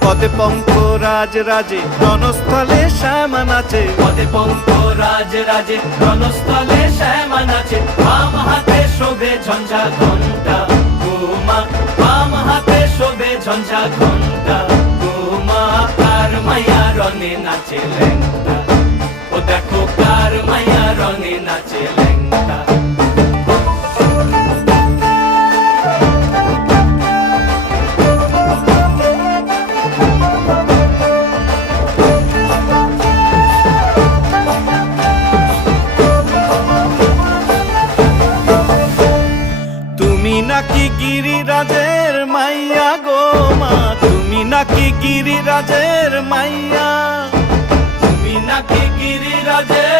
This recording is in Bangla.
পদে পঙ্ক রাজ রাজে রণস্থলে শ্যামা নাচে, পদে পঙ্ক রাজ রাজে রণস্থলে শ্যামা নাচে। বাম হাতে শোভে ঝঞ্ঝা ঘণ্টা গোমা, বাম হাতে শোভে ঝঞ্ঝা ঘণ্টা গোমা। কার মাইয়া রঙে নাচে ল্যাংটা, ও দেখো কার মাইয়া রঙে নাচে ল্যাংটা। তুমি নাকি গিরিরাজের মাইয়া গো মা, তুমি নাকি গিরিরাজের মাইয়া, তুমি নাকি গিরিরাজের